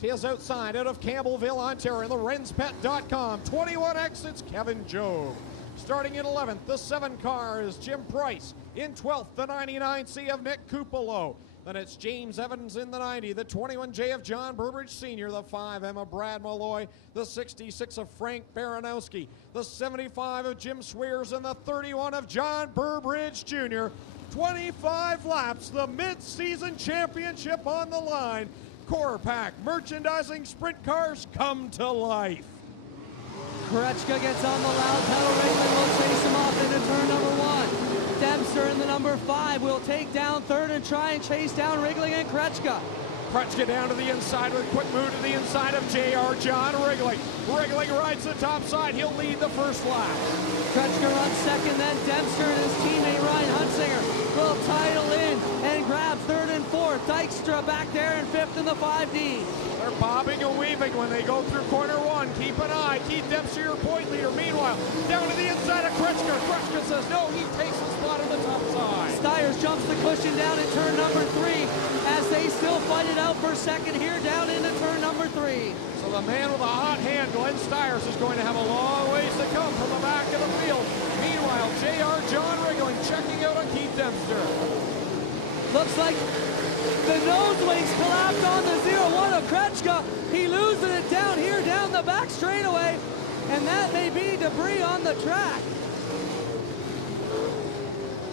Tails outside out of Campbellville, Ontario, in the renspet.com. 21 exits, Kevin Job. Starting in 11th, the 7 car is Jim Price. In 12th, the 99C of Nick Cupolo. Then it's James Evans in the 90, the 21J of John Burbridge Sr., the 5M of Brad Malloy, the 66 of Frank Baranowski, the 75 of Jim Swears, and the 31 of John Burbridge Jr. 25 laps, the mid-season championship on the line. CorrPak merchandising sprint cars come to life. Krechka gets on the loud pedal. Raymond will chase him off into turn number 1. Dempster in the number 5 will take down third and try and chase down Wriggling and Krechka. Krechka down to the inside with a quick move to the inside of JR John Wriggling. Wriggling rides the top side. He'll lead the first lap. Krechka runs second, then Dempster and his teammate Ryan Hunsinger will tidal in and grab third and fourth. Dykstra back there in fifth in the 5D. They're bobbing and weaving when they go through corner 1. Keep an eye. Keith Dempster, your point leader. Meanwhile, down to the inside of Krechka. Krechka says no. He takes the spot on the top side. Stiers jumps the cushion down in turn number 3 as they still fight it out for second here down into turn number 3. So the man with a hot hand, Glenn Stiers, is going to have a long ways to come from the back of the field. Meanwhile, JR John Wriggling checking out on Keith Dempster. Looks like the nose wings collapsed on the 0-1 of Krechka. He loses it down here, down the back straightaway, and that may be debris on the track.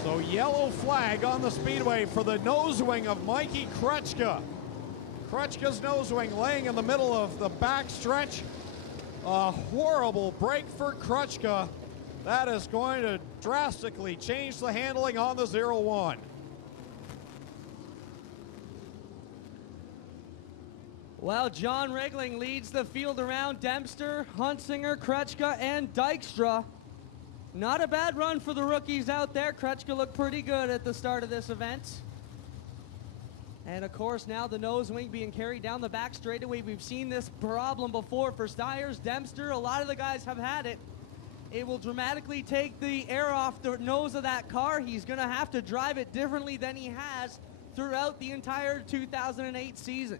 So yellow flag on the speedway for the nose wing of Mikey Krechka. Krechka's nose wing laying in the middle of the back stretch. A horrible break for Krechka. That is going to drastically change the handling on the 0-1. Well, John Wriggling leads the field around Dempster, Hunsinger, Krechka, and Dykstra. Not a bad run for the rookies out there. Krechka looked pretty good at the start of this event. And of course, now the nose wing being carried down the back straightaway. We've seen this problem before for Stiers, Dempster. A lot of the guys have had it. It will dramatically take the air off the nose of that car. He's going to have to drive it differently than he has throughout the entire 2008 season.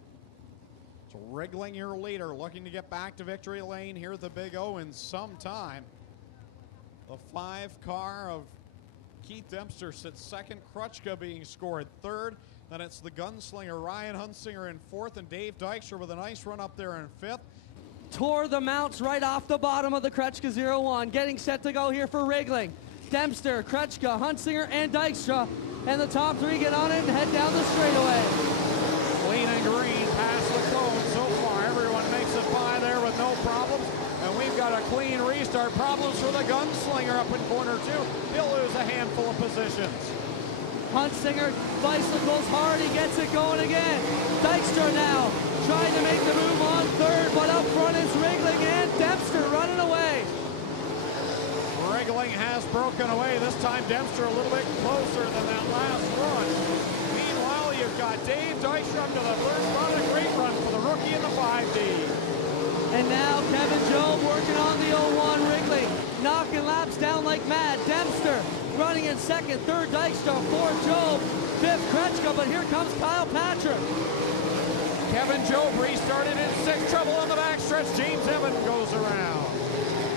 So Wriggling, your leader, looking to get back to victory lane here at the Big O in some time. The 5 car of Keith Dempster sits second, Krechka being scored third. Then it's the gunslinger Ryan Hunsinger in 4th, and Dave Dykstra with a nice run up there in 5th. Tore the mounts right off the bottom of the Krechka 0-1. Getting set to go here for Wriggling. Dempster, Krechka, Hunsinger, and Dykstra. And the top 3 get on it and head down the straightaway. Clean and green past the cone so far. Everyone makes it by there with no problems. And we've got a clean restart. Problems for the gunslinger up in corner 2. He'll lose a handful of positions. Hunsinger bicycles hard, he gets it going again. Dykstra now trying to make the move on third, but up front is Wriggling and Dempster running away. Wriggling has broken away. This time Dempster a little bit closer than that last run. Meanwhile, you've got Dave Dykstra up to the first run. A great run for the rookie in the 5D. And now Kevin Job working on the 0-1 Wriggling, knocking laps down like mad. Dempster running in second, third Dykstra, fourth Job, fifth Krechka, but here comes Kyle Patrick. Kevin Job restarted in 6th, trouble on the backstretch. James Evans goes around.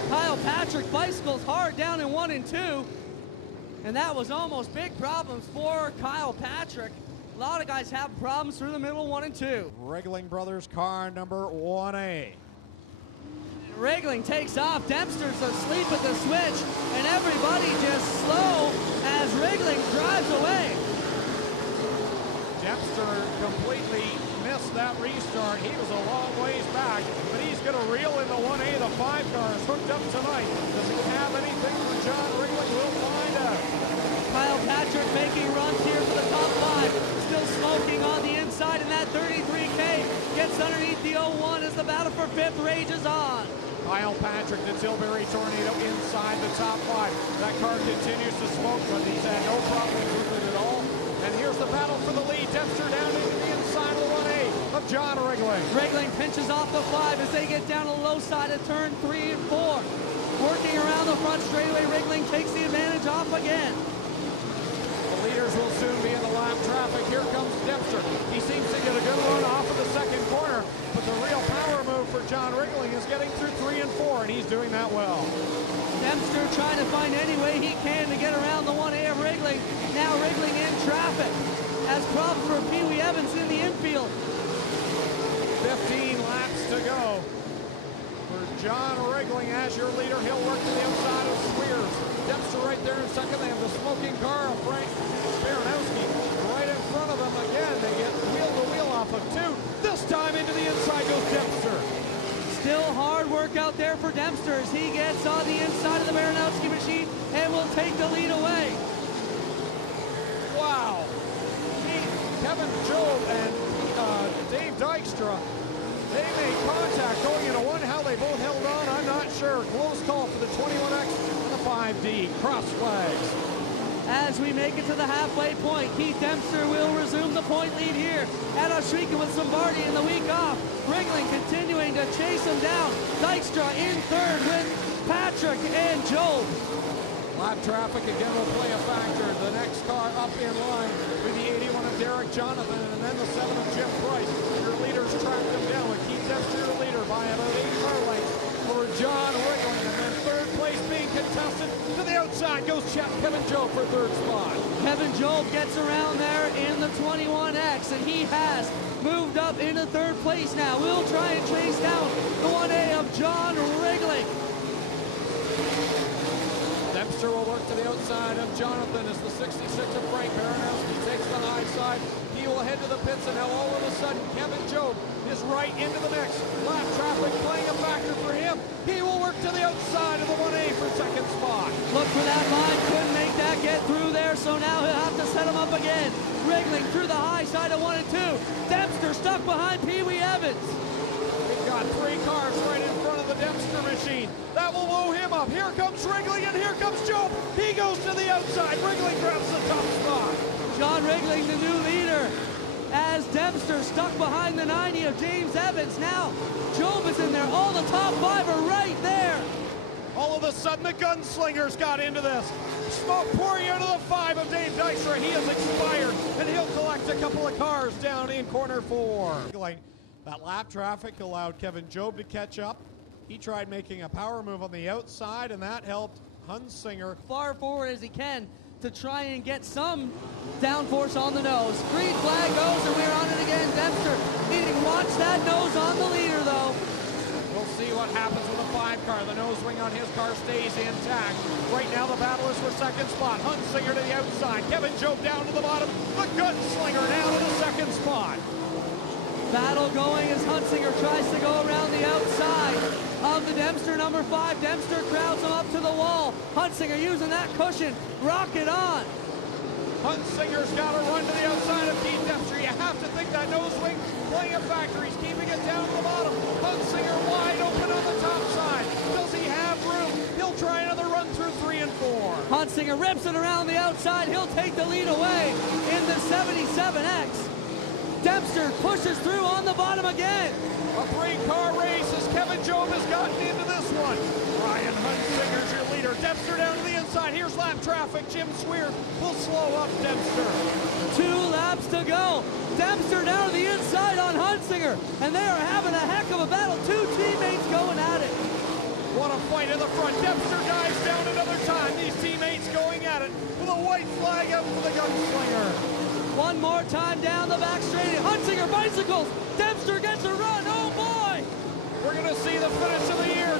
Kyle Patrick bicycles hard down in 1 and 2, and that was almost big problems for Kyle Patrick. A lot of guys have problems through the middle 1 and 2. Wriggling Brothers car number 1A. Wriggling takes off, Dempster's asleep at the switch, and everybody just slow as Wriggling drives away. Dempster completely missed that restart. He was a long ways back, but he's going to reel in the 1A. The 5 car is hooked up tonight. Does he have anything for John Wriggling? We'll find out. Kyle Patrick making runs here for the top 5. Still smoking on the inside, and that 33K gets underneath the 0-1 as the battle for 5th rages on. Kyle Patrick, the Tilbury Tornado inside the top 5. That car continues to smoke, but he's had no problems with it at all. And here's the battle for the lead. Dempster down into the inside of the 1A of John Wriggling. Wriggling pinches off the 5 as they get down to the low side of turn 3 and 4. Working around the front straightaway, Wriggling takes the advantage off again. The leaders will soon be in the lap trap. traffic. Here comes Dempster. He seems to get a good run off of the second corner, but the real power move for John Wriggling is getting through 3 and 4, and he's doing that well. Dempster trying to find any way he can to get around the 1A of Wriggling. Now Wriggling in traffic. Has problems for Pee Wee Evans in the infield. 15 laps to go for John Wriggling as your leader. He'll work to the outside of Swears. Dempster right there in second. They have the smoking car of Frank Baranowski right in front of them again. They get wheel-to-wheel off of 2. This time into the inside goes Dempster. Still hard work out there for Dempster as he gets on the inside of the Baranowski machine and will take the lead away. Wow. Kevin Job and Dave Dykstra, they made contact going into one. How they both held on, I'm not sure. Close call for the 21X and the 5D. Cross flags. As we make it to the halfway point, Keith Dempster will resume the point lead here at Ohsweken with Zimbardi in the week off. Wriggling continuing to chase him down. Dykstra in third with Patrick and Job. Lap traffic again will play a factor. The next car up in line with the 81 of Derek Jonathan and then the 7 of Jim Price. Your leaders track them down with Keith Dempster your leader by about 8 car lengths for John Wriggling. And then third place being contested to the outside goes Kevin Job for third spot. Kevin Job gets around there in the 21X and he has moved up into third place now. We'll try and chase down the 1A of John Wriggling. Dempster will work to the outside of Jonathan as the 66 of Frank Baranowski takes the high side. He will head to the pits, and now all of a sudden Kevin Job is right into the mix. Lap traffic playing a factor for him. He will work to the outside of the 1A for second spot. Look for that line, couldn't make that get through there, so now he'll have to set him up again. Wriggling through the high side of 1 and 2. Dempster stuck behind Pee Wee Evans. We've got 3 cars right in front of the Dempster machine. That will blow him up. Here comes Wriggling and here comes Job. He goes to the outside. Wriggling grabs the top spot. John Wriggling, the new leader, as Dempster stuck behind the 90 of James Evans. Now, Job is in there. All the top 5 are right there. All of a sudden, the gunslingers got into this. Smoke pouring out of the 5 of Dave Dykstra. He has expired, and he'll collect a couple of cars down in corner 4. That lap traffic allowed Kevin Job to catch up. He tried making a power move on the outside, and that helped Hunsinger far forward as he can to try and get some downforce on the nose. Green flag goes, and we're on it again. Dempster needing to watch that nose on the leader, though. We'll see what happens with a 5 car. The nose wing on his car stays intact. Right now, the battle is for second spot. Hunsinger to the outside. Kevin Job down to the bottom. The gunslinger down to the second spot. Battle going as Hunsinger tries to go around the outside of the Dempster number 5. Dempster crowds him up to the wall. Hunsinger using that cushion. Rocket on. Hunsinger's got to run to the outside of Keith Dempster. You have to think that nose wing playing a factor. He's keeping it down to the bottom. Hunsinger wide open on the top side. Does he have room? He'll try another run through 3 and 4. Hunsinger rips it around the outside. He'll take the lead away in the 77X. Dempster pushes through on the bottom again. A 3-car race as Kevin Job has gotten into this one. Ryan Hunsinger's your leader. Dempster down to the inside. Here's lap traffic. Jim Swear will slow up Dempster. 2 laps to go. Dempster down to the inside on Hunsinger. And they are having a heck of a battle. 2 teammates going at it. What a fight in the front. Dempster dives down another time. These teammates going at it with a white flag out for the gunslinger. One more time down the back straight. Hunsinger bicycles. Dempster gets a run. Oh boy! We're going to see the finish of the year